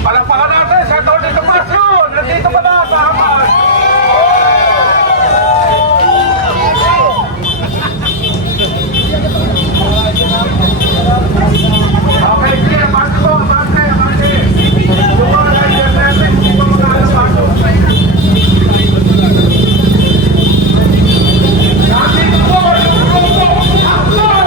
Palakpakan natin sa Tony Tomasio! Nandito pa na sa Hamas! Okay, sige, bante po, bante. Yung mga license natin, hindi pa magkakapasok. Nandito po, yung grupo, ang mga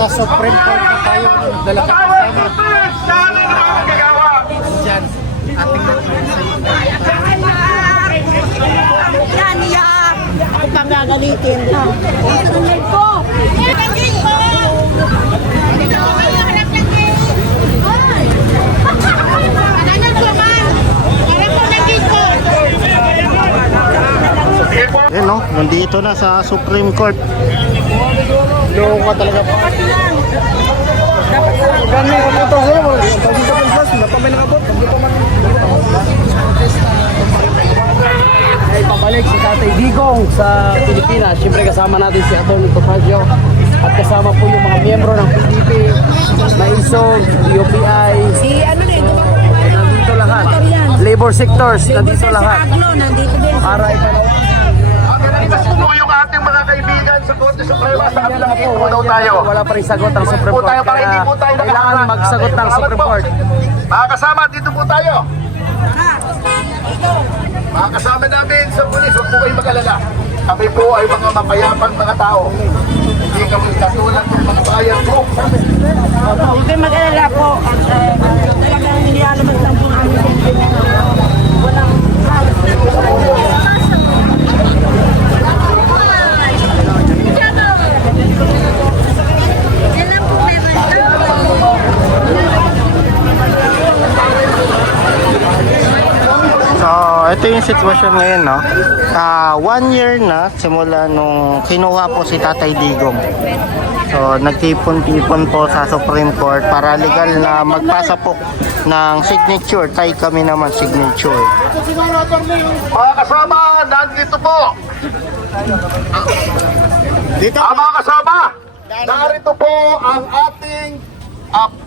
Sa Supreme Court na tayo ng dalawang kasama. Diyan, ating Yan, iyak! Ako pang gagalitin. Sunod ko! Sunod ko! Yan no, nandito na sa Supreme Court. Loko ka talaga po. Kami ko ito sa'yo, kasi sa plus, wala pa may nakabot. Ay pabalik si Tatay Digong sa Pilipinas. Siyempre kasama natin si Atty. Tomasio at kasama po yung mga miyembro ng PDP, Maisog, DOPI, nandito lahat. Labor sectors, nandito lahat. Para po yung ating mga kaibigan sa Korte Suprema sa kabilang po daw tayo. wala pa rin sagot ang Supreme Court. Para hindi Kaya po tayo kailangan magsagot ng Supreme Court. Mga kasama, dito po tayo. Mga kasama namin sa pulis, huwag po kayo mag-alala. Kami po ay mga mapayapang mga tao. Hindi kami katulad ng mga bayan po. Huwag kayo mag-alala po. Talagang nilalaman lang po kami. Walang So, ito yung sitwasyon ngayon, no? 1 year na simula nung kinuha po si Tatay Digong. So, nagtipon-tipon po sa Supreme Court para legal na magpasa po ng signature. Tay kami naman signature. Mga kasama, nandito po. Mga kasama, narito po ang ating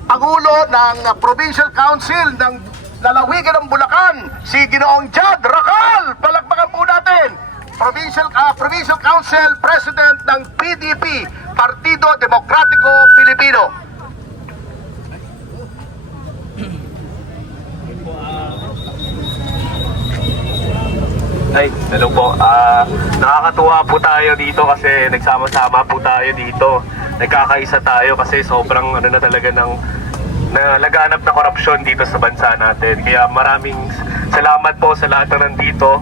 Pangulo ng Provincial Council ng Lalawigan ng Bulacan, si Ginoong Jad Racal. Palakpakan po natin. Provincial Council President ng PDP, Partido Demokratiko Pilipino. Ay, hello po. Nakakatuwa po tayo dito kasi nagsama-sama po tayo dito. Nagkakaisa tayo kasi sobrang ano na talaga ng laganap na korupsyon dito sa bansa natin. Kaya maraming salamat po sa lahat na nandito,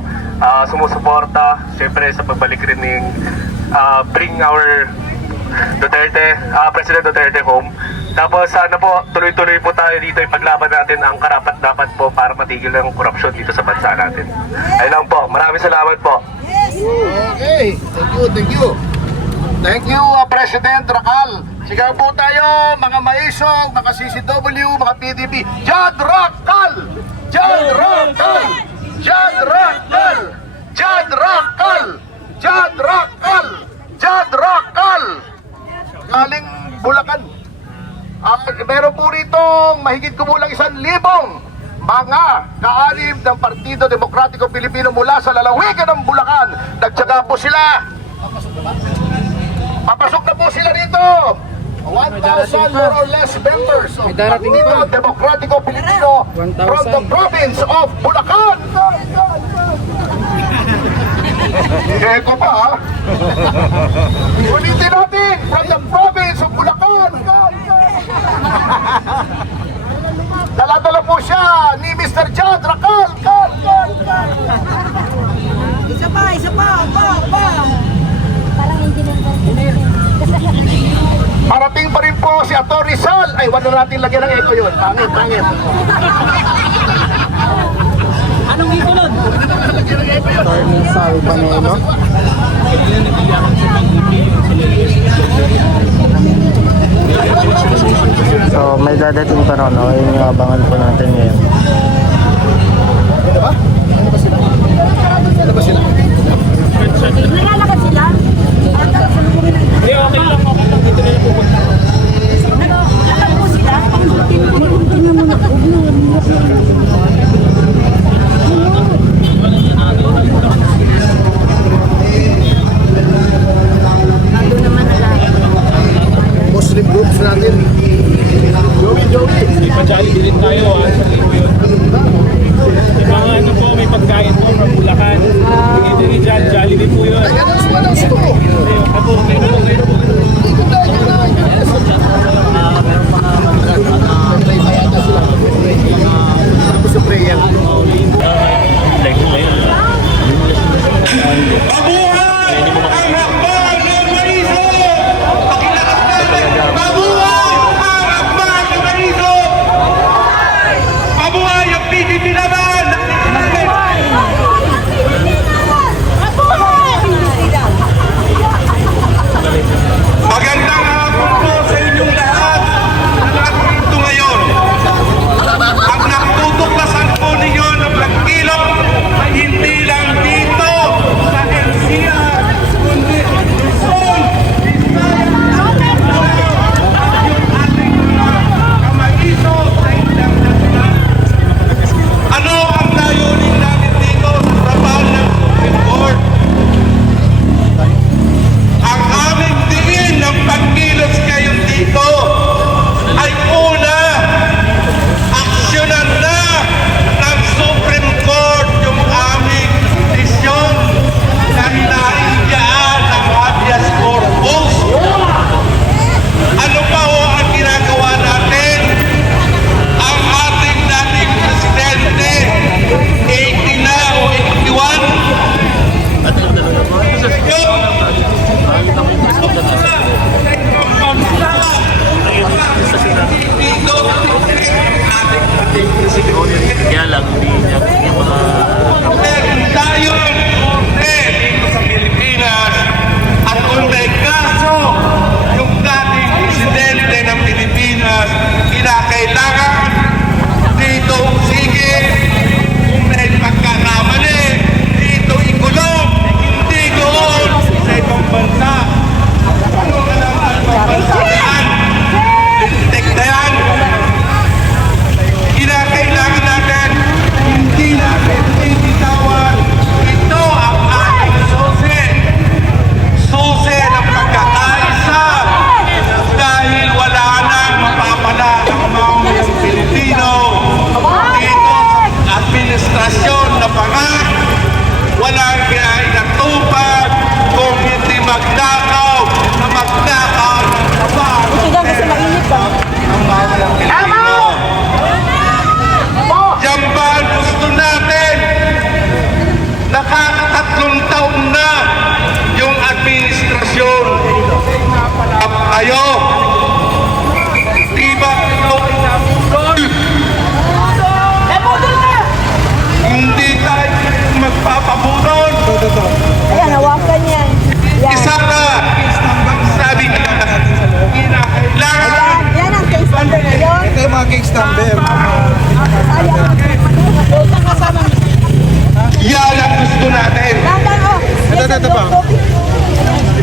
sumusuporta, siyempre sa pagbalik rin ng Bring Our Duterte, President Duterte home. Tapos sana po, tuloy-tuloy po tayo dito, ipaglaban natin ang karapat-dapat po para matigil ang korupsyon dito sa bansa natin. Ayun lang po, maraming salamat po. Okay, thank you. Thank you, President Racal. Sigaw po tayo, mga maisong, mga CCW, mga PDP. Jad Racal! Jad Racal! Jad Racal! Jad Racal! Jad Racal! Jad Racal! Galing Bulacan. Meron po rito mahigit kumulang 1,000 mga kaanim ng Partido Demokratiko Pilipino mula sa lalawigan ng Bulacan. Nagtyaga po sila. Papasok na po sila rito. 1,000 more or less members of Partido Demokratiko Pilipino from the province of Bulacan. Eko pa ha. Ulitin natin, from the province of Bulacan. Dala-dala po siya ni Mr. Jad Racal. Isa pa. Parating pa rin po si Ato Rizal. Ay, wala natin lagyan ng echo yun. Pangit. Anong isunod? Attorney Sal Banelo. So may dadating pa ron, no? Yun yung abangan po natin ngayon. Nalalakad sila? Okay lang. Dito na pupunta. Lakad po sila? Muslim groups natin. Joey. Ipajali din tayo sa linggo yun. Yung mga ano po, may pagkain po from Bulacan. Hindi dyan, jali din po yun.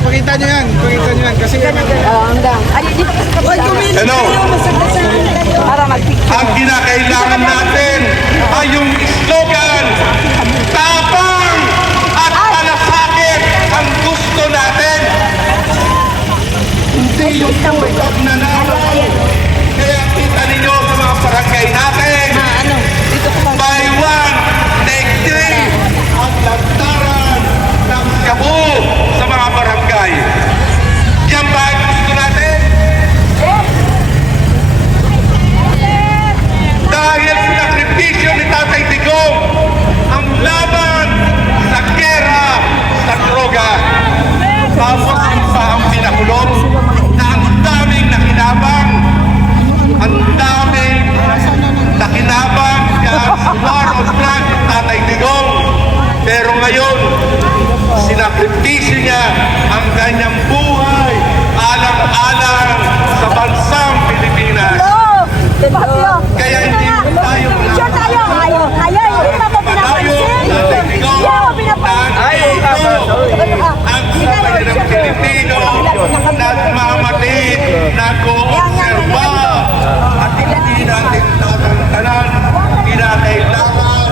pakita nyo yan. Pakita nyo yan. Kasi Hanggang. Ay, di pa kasi kapag Ano? para mag-picture. Ang kinakailangan natin ay yung slogan, tapang at malasakit ang gusto natin. Hindi yung pagkak na naroon. Kaya kita ninyo sa mga barangay natin, buy one, take three, ang lantaran ng Cebu sa mga barangay. Yan ba ang gusto natin? Dahil sinakripisyo ni Tatay Digong ang laban sa gera, sa droga. Tapos ang pa ang pinahulog na ang daming nakinabang, ang daming nakinabang yan sa war on drugs ng Tatay Digong. Pero ngayon, sinakripisyo niya ang kanyang buhay alang-alang sa bansang Pilipinas. Kaya hindi tayo Picture tayo. Ayaw. Ayaw. Hindi na mo pinapansin. Hindi mo pinapansin. ang sabay ng Pilipino nagmamatid, nag-oobserba at hindi natin tatantanan, kinakailangan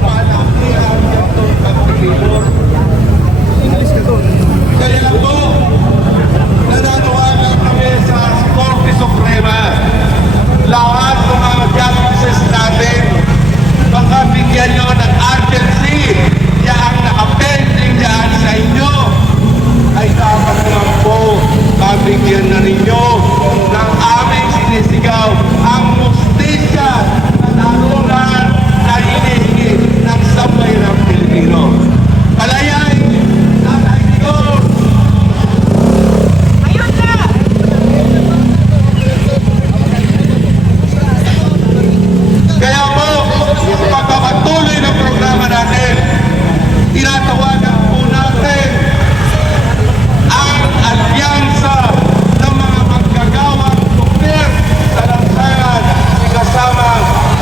panapihan itong pagpilipon. Kaya po, nananawagan kami sa Korte Suprema, lahat ng mga justices natin, baka bigyan nyo ng urgency yang nakapending dyan sa inyo ay dapat naman po mabigyan na ninyo ng aming sinisigaw ang mustisya na naroon na hinihingi ng sabay ng Pilipino. Palayay! Tatay Digong! Kaya po, sa pagpapatuloy ng programa natin, tinatawagan po natin ang alyansa ng mga manggagawang dokter sa lansangan, kasama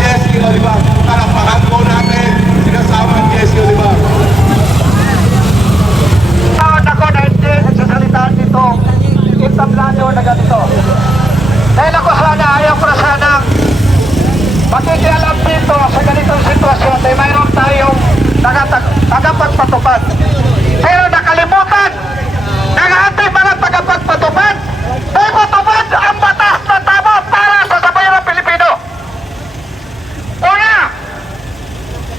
Jessie Olivar. Karapakan po natin, kasama Jessie Olivar. Ako na hindi nagsasalitaan dito, itamlanyo na ganito. Dahil ako sana, ayaw ko na sanang makikialam dito sa ganitong sitwasyon ay mayroon tayong tagapagpatupad. Pero nakalimutan ng ating mga tagapagpatupad na ipatupad ang batas na tama para sa sabayan ng Pilipino. Una,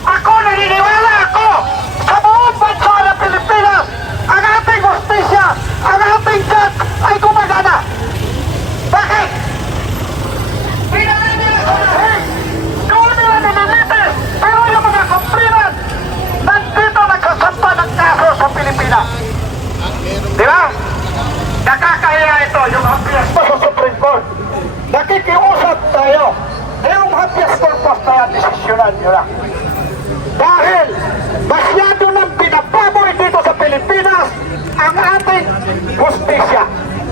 ako naniniwala ako sa buong bansa ng Pilipinas ang ating justisya, ang ating judge ay gumagana. Bakit? Pinalala nila sa lahing. Doon nila nililitis. Pero yung mga komplinan nandito nagsasampa ng kaso sa Pilipinas. Di ba? Nakakahiya ito yung habeas corpus sa Supreme Court. Nakikiusap tayo. Yung habeas corpus na yan, desisyonan nyo lang. Dahil masyado nang binababoy dito sa Pilipinas ang ating justisya.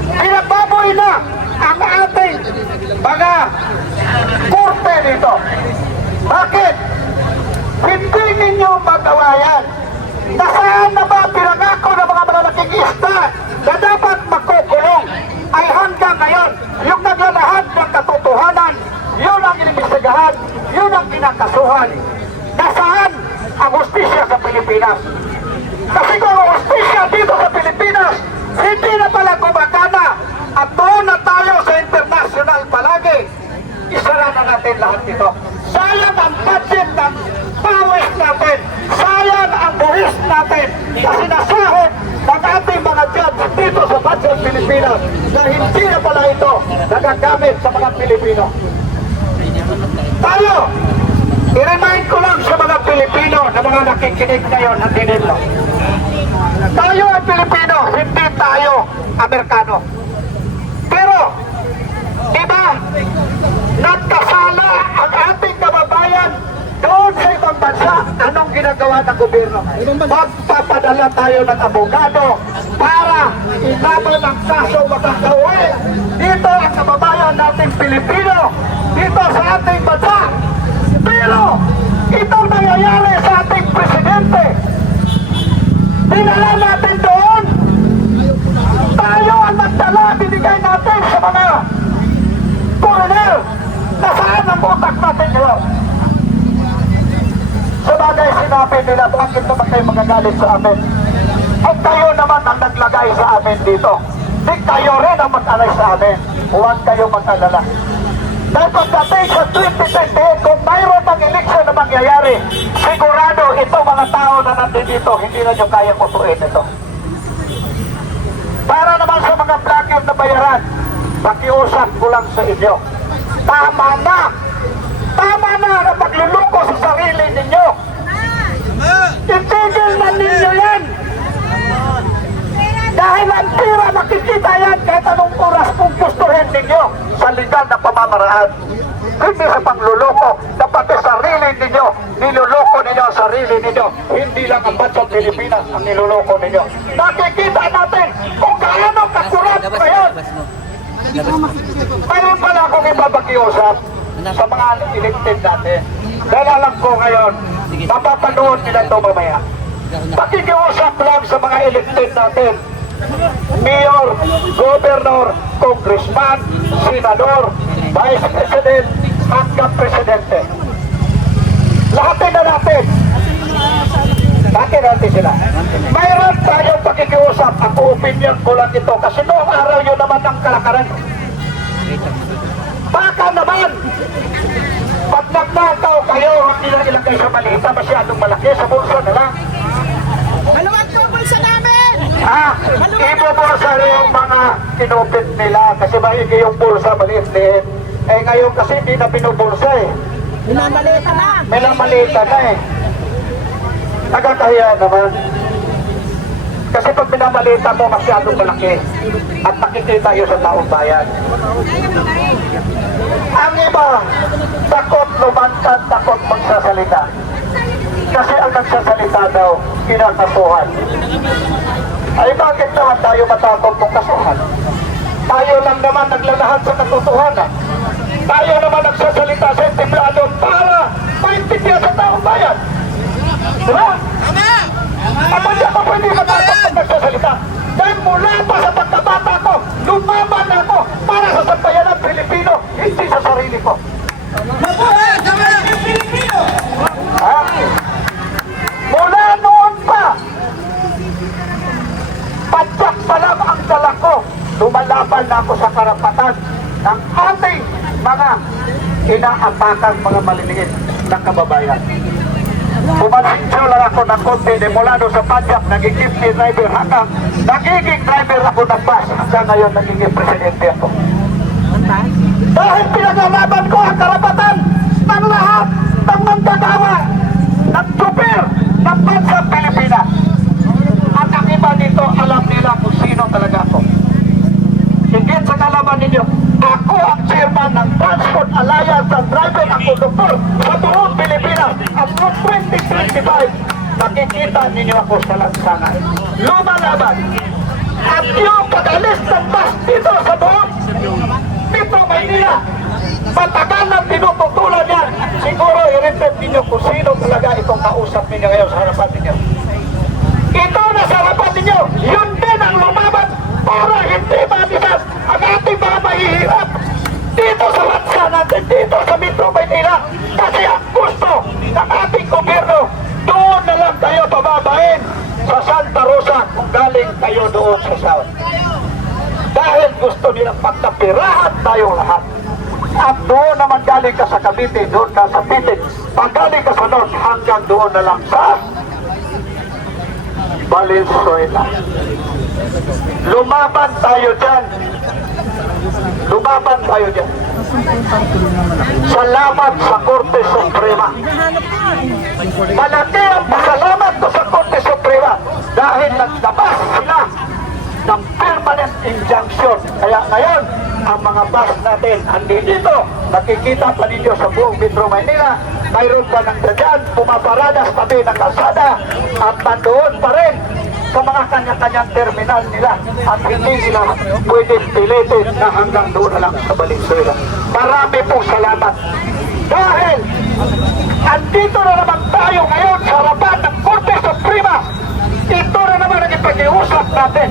Binababoy na ang ating mga korte dito. Bakit? Hindi ninyo magawa yan. Nasaan na ba pinangako ng mga malalaking isda na dapat makukulong? Ay hanggang ngayon, yung naglalahad ng katotohanan, yun ang inimbestigahan, yun ang inakasuhan. Nasaan ang justisya sa Pilipinas? Kasi kung ang justisya dito sa Pilipinas, hindi na pala gumagana at doon na tayo sa international palagi, isara na natin lahat ito. Sayang ang budget ng pawis natin, sayang ang buwis natin na sinasahod ng ating mga judge dito sa budget Pilipinas na hindi na pala ito nagagamit sa mga Pilipino. Tayo, i-remind ko lang sa mga Pilipino na mga nakikinig ngayon ng dinilo. Tayo ay Pilipino, hindi tayo Amerikano. Pero, diba, nagkasala ang ating kababayan doon sa ibang bansa. Anong ginagawa ng gobyerno? Magpapadala tayo ng abogado para ilaban ang kaso makakauwi. Dito ang kababayan nating Pilipino, dito sa ating bansa. Pero, itong nangyayari sa ating presidente, dinala natin doon ulit sa amin. At kayo naman ang naglagay sa amin dito. Di kayo rin ang mag-alay sa amin. Huwag kayo mag-alala. Dahil pagdating sa 2028, kung mayroon ng eleksyon na mangyayari, sigurado itong mga tao na nandito, hindi na nyo kaya kutuin ito. Para naman sa mga vlogger na bayaran, pakiusap ko lang sa inyo. Tama na! Tama na na pagluluko sa sarili ninyo! Itigil na ninyo yan! Dahil ang tira makikita yan kahit anong oras kung gustuhin ninyo sa legal na pamamaraan. Hindi sa pangluloko na pati sarili ninyo, niluloko ninyo ang sarili ninyo. Hindi lang ang bansang Pilipinas ang niluloko ninyo. Nakikita natin kung gaano kakurap ngayon. Mayroon pala akong ibabakiusap sa mga elected natin. Dahil alam ko ngayon, mapapanood nila ito mamaya. Pakikiusap lang sa mga elected natin. Mayor, Governor, Congressman, Senador, Vice President, hanggang Presidente. Lahatin na natin. Lahatin natin sila. Mayroon tayong pakikiusap. Ako opinion ko lang ito kasi noong araw yun naman ang kalakaran. Baka naman, pag nagnakaw kayo, hindi na ilagay sa malita, masyadong malaki, sa bulsa na lang. Maluwag po bulsa namin! Ibubulsa yung mga kinupit nila kasi maigi yung bulsa, maliit-liit. Eh ngayon kasi hindi na binubulsa eh. Minamalita na! May namalita na eh. Nagkakahiya naman. Kasi pag minamalita mo, masyadong malaki. At nakikita yun sa taong bayan. Ang iba, takot lumantad, takot magsasalita. Kasi ang nagsasalita daw, kinakasuhan. Ay bakit naman tayo matakot kung kasuhan? Tayo lang naman naglalahat sa katotohanan. Tayo naman nagsasalita sa entiblado para maintindihan sa taong bayan. Diba? Ako hindi ako pwede matakot kung nagsasalita. Dahil mula pa sa pagkabata ko, lumaban ako para sa sambayan ng Pilipino, hindi sa sarili ko. Mabuhay sa mga Pilipino! Ha? Mula noon pa, padyak pa lang ang dala ko, lumalaban na ako sa karapatan ng ating mga inaapakang mga maliliit na kababayan. Pumansyo lang ako ng konti, mula doon sa padyak, naging jeepney driver hanggang nagiging driver ako ng bus, hanggang ngayon nagiging presidente ako. Dahil pinaglalaban ko ang karapatan ng lahat ng manggagawa, ng super, ng bansang Pilipinas. At ang iba dito, alam nila kung sino talaga ako. Higit sa kalaman ninyo, ako ang chairman ng Transport Alliance ng driver at conductor sa buong Pilipinas. At noong 2025, nakikita ninyo ako sa lansangan. Lumalaban. At yung pag-alis ng bus dito sa buong Metro Maynila, matagal na tinututulan yan. Siguro i-repeat ninyo kung sino talaga itong kausap ninyo ngayon sa harapan ninyo. Ito na sa harapan ninyo, yun din ang lumaban para hindi malisan ang ating mga mahihirap dito sa bansa natin, dito sa Metro Maynila. Kasi ang gusto ng ating gobyerno, doon na lang tayo pababain sa Santa Rosa kung galing tayo doon sa South. Dahil gusto nilang pagkapirahan tayong lahat. At doon naman galing ka sa Cavite, doon ka sa Pitik. Pag galing ka sa North, hanggang doon na lang sa Valenzuela. Lumaban tayo dyan. Lumaban tayo dyan. Salamat sa Korte Suprema. Malaki ang pasalamat ko sa Korte Suprema dahil naglabas sila ng permanent injunction. Kaya ngayon, ang mga bus natin andi dito, nakikita pa ninyo sa buong Metro Maynila, mayroon pa ng dadyan, pumaparada sa tabi ng kalsada at nandoon pa rin sa mga kanya-kanyang terminal nila at hindi nila pwedeng pilitin na hanggang doon na lang sa Valenzuela. Marami pong salamat. Dahil andito na naman tayo ngayon sa harapan ng Korte Suprema. Ito na naman ang ipag-iusap natin.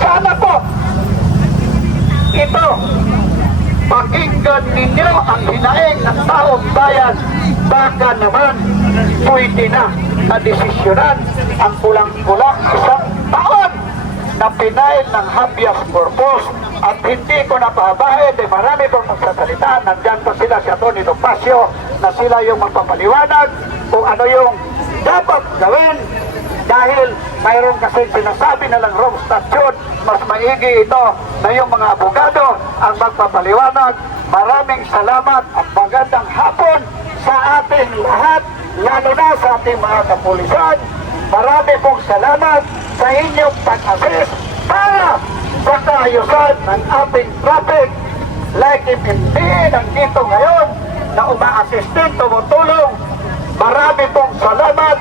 Sana po ito, pakinggan ninyo ang hinaing ng taong bayan. Baka naman pwede na na desisyonan ang kulang-kulang isang taon na pinail ng habeas corpus at hindi ko napahabahin dahil marami pong magsasalita. Nandyan pa sila si Atty. Topacio na sila yung magpapaliwanag kung ano yung dapat gawin dahil mayroon kasi sinasabi na lang wrong statute. Mas maigi ito na yung mga abogado ang magpapaliwanag. Maraming salamat at magandang hapon sa ating lahat, lalo na sa ating mga kapulisan. Marami pong salamat sa inyong pag-assist para sa kaayusan ng ating traffic. Like if hindi nandito ngayon na uma-assist din, tumutulong. Marami pong salamat.